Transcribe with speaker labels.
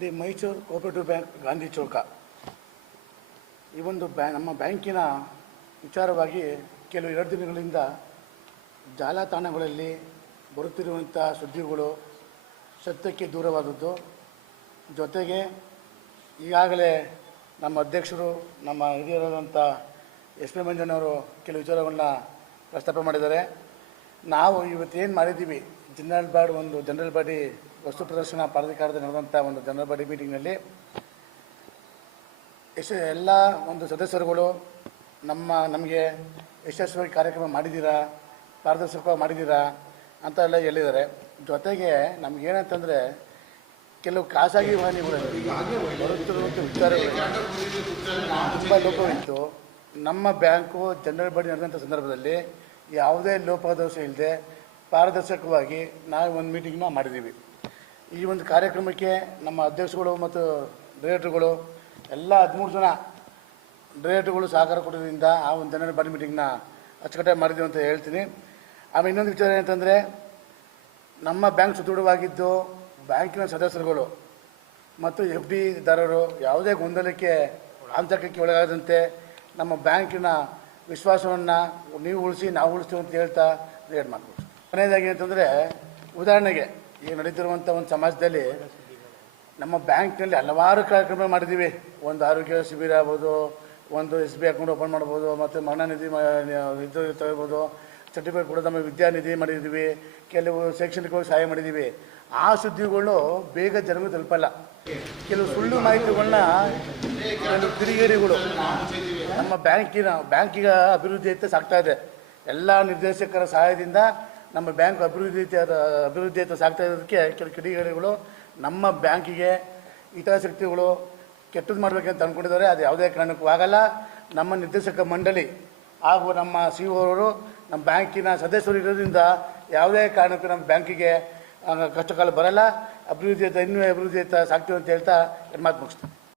Speaker 1: The Mysuru cooperative bank Gandhi ಚೌಕ. ಈ ಒಂದು ಬ್ಯಾ, ನಮ್ಮ ಬ್ಯಾಂಕಿನ ವಿಚಾರವಾಗಿ ಕೆಲವು ಎರಡು ದಿನಗಳಿಂದ ಜಾಲತಾಣಗಳಲ್ಲಿ ಬರುತ್ತಿರುವಂಥ ಸುದ್ದಿಗಳು ಸತ್ಯಕ್ಕೆ ದೂರವಾದದ್ದು. ಜೊತೆಗೆ ಈಗಾಗಲೇ ನಮ್ಮ ಅಧ್ಯಕ್ಷರು, ನಮ್ಮ ಹಿರಿಯರಾದಂಥ ಎಸ್ ಪಿ ಮಂಜಣ್ಣವರು ಕೆಲವು ವಿಚಾರಗಳನ್ನ ಪ್ರಸ್ತಾಪ ಮಾಡಿದ್ದಾರೆ. ನಾವು ಇವತ್ತೇನು ಮಾಡಿದ್ದೀವಿ, ಜನರಲ್ ಬಾಡ್ ಒಂದು ಜನರಲ್ ಬಾಡಿ ವಸ್ತು ಪ್ರದರ್ಶನ ಪ್ರಾಧಿಕಾರದ ನಡೆದಂಥ ಒಂದು ಜನರಲ್ ಬಾಡಿ ಮೀಟಿಂಗ್ನಲ್ಲಿ ಎಸ್, ಎಲ್ಲ ಒಂದು ಸದಸ್ಯರುಗಳು ನಮ್ಮ, ನಮಗೆ ಯಶಸ್ವಿಯಾಗಿ ಕಾರ್ಯಕ್ರಮ ಮಾಡಿದ್ದೀರಾ, ಪಾರದರ್ಶಕವಾಗಿ ಮಾಡಿದ್ದೀರಾ ಅಂತ ಎಲ್ಲ ಹೇಳಿದ್ದಾರೆ. ಜೊತೆಗೆ ನಮಗೇನಂತಂದರೆ ಕೆಲವು ಖಾಸಗಿ ವಾಹಿನಿಗಳಲ್ಲಿ ಬರುತ್ತಿರುವಂಥ ವಿಚಾರಗಳು ತುಂಬ ಲೋಪವಿತ್ತು ನಮ್ಮ ಬ್ಯಾಂಕು ಜನರಲ್ ಬಾಡಿ ನಡೆದಂಥ ಸಂದರ್ಭದಲ್ಲಿ ಯಾವುದೇ ಲೋಪದೋಷ ಇಲ್ಲದೆ ಪಾರದರ್ಶಕವಾಗಿ ನಾವು ಒಂದು ಮೀಟಿಂಗ್ನ ಮಾಡಿದ್ದೀವಿ. ಈ ಒಂದು ಕಾರ್ಯಕ್ರಮಕ್ಕೆ ನಮ್ಮ ಅಧ್ಯಕ್ಷಗಳು ಮತ್ತು ಡೈರೆಕ್ಟ್ರುಗಳು ಎಲ್ಲ ಹದಿಮೂರು ಜನ ಡೈರೆಕ್ಟ್ರುಗಳು ಸಹಕಾರ ಕೊಡೋದ್ರಿಂದ ಆ ಒಂದು ಜನರ ಬಾಡಿ ಮೀಟಿಂಗ್ನ ಅಚ್ಚುಕಟ್ಟಾಗಿ ಮಾಡಿದ್ದೀವಿ ಅಂತ ಹೇಳ್ತೀನಿ. ಆಮೇಲೆ ಇನ್ನೊಂದು ವಿಚಾರ ಏನಂತಂದರೆ, ನಮ್ಮ ಬ್ಯಾಂಕ್ ಸುದೃಢವಾಗಿದ್ದು ಬ್ಯಾಂಕಿನ ಸದಸ್ಯರುಗಳು ಮತ್ತು ಎಫ್ ಡಿ ದಾರರು ಯಾವುದೇ ಗೊಂದಲಕ್ಕೆ ಆಂತರಿಕಕ್ಕೆ ಒಳಗಾಗದಂತೆ ನಮ್ಮ ಬ್ಯಾಂಕಿನ ವಿಶ್ವಾಸವನ್ನು ನೀವು ಉಳಿಸಿ ನಾವು ಉಳಿಸ್ತೀವಿ ಅಂತ ಹೇಳ್ತಾ ರೇಟ್ ಮಾಡ್ಬೋದು. ಕೊನೆಯದಾಗಿ ಅಂತಂದರೆ ಉದಾಹರಣೆಗೆ ಈಗ ನಡೀತಿರುವಂಥ ಒಂದು ಸಮಾಜದಲ್ಲಿ ನಮ್ಮ ಬ್ಯಾಂಕ್ನಲ್ಲಿ ಹಲವಾರು ಕಾರ್ಯಕ್ರಮ ಮಾಡಿದ್ದೀವಿ ಒಂದು ಆರೋಗ್ಯ ಶಿಬಿರ ಆಗ್ಬೋದು, ಒಂದು ಎಸ್ ಬಿ ಅಕೌಂಟ್ ಓಪನ್ ಮಾಡ್ಬೋದು, ಮತ್ತು ಮರಣ ನಿಧಿ ಮ- ಇದು ತಗೋಬೋದು. ಸರ್ಟಿಫಿಕೇಟ್ ಕೂಡ ನಮ್ಮ ವಿದ್ಯಾನಿಧಿ ಮಾಡಿದ್ದೀವಿ ಕೆಲವು ಶೈಕ್ಷಣಿಕವಾಗಿ ಸಹಾಯ ಮಾಡಿದ್ದೀವಿ ಆ ಸುದ್ದಿಗಳು ಬೇಗ ಜನರಿಗೆ ತಲುಪಲ್ಲ. ಕೆಲವು ಸುಳ್ಳು ಮಾಹಿತಿಗಳನ್ನ ಕೆಲವು ಕಿರಿಗೇರಿಗಳು ನಮ್ಮ ಬ್ಯಾಂಕಿನ ಬ್ಯಾಂಕಿಗೆ ಅಭಿವೃದ್ಧಿ ಅಂತ ಸಾಗ್ತಾ ಇದೆ. ಎಲ್ಲ ನಿರ್ದೇಶಕರ ಸಹಾಯದಿಂದ ನಮ್ಮ ಬ್ಯಾಂಕ್ ಅಭಿವೃದ್ಧಿ ಅಭಿವೃದ್ಧಿ ಸಾಗ್ತಾ ಇರೋದಕ್ಕೆ ಕೆಲವು ಕಿಡಿಗೇಡಿಗಳು ನಮ್ಮ ಬ್ಯಾಂಕಿಗೆ ಹಿತಾಸಕ್ತಿಗಳು ಕೆಟ್ಟದ್ದು ಮಾಡ್ಬೇಕಂತ ಅಂದ್ಕೊಂಡಿದ್ದಾರೆ ಅದು ಯಾವುದೇ ಕಾರಣಕ್ಕೂ ಆಗಲ್ಲ. ನಮ್ಮ ನಿರ್ದೇಶಕ ಮಂಡಳಿ ಹಾಗೂ ನಮ್ಮ ಸಿ ಅವರು ನಮ್ಮ ಬ್ಯಾಂಕಿನ ಸದಸ್ಯರು ಇರೋದ್ರಿಂದ ಯಾವುದೇ ಕಾರಣಕ್ಕೂ ನಮ್ಮ ಬ್ಯಾಂಕಿಗೆ ಕಷ್ಟಕಾಲ ಬರಲ್ಲ. ಅಭಿವೃದ್ಧಿ ಇನ್ನೂ ಅಭಿವೃದ್ಧಿ ಸಾಕ್ತೀವಿ ಅಂತ ಹೇಳ್ತಾ ಮಾತು ಮುಗಿಸ್ತೀನಿ.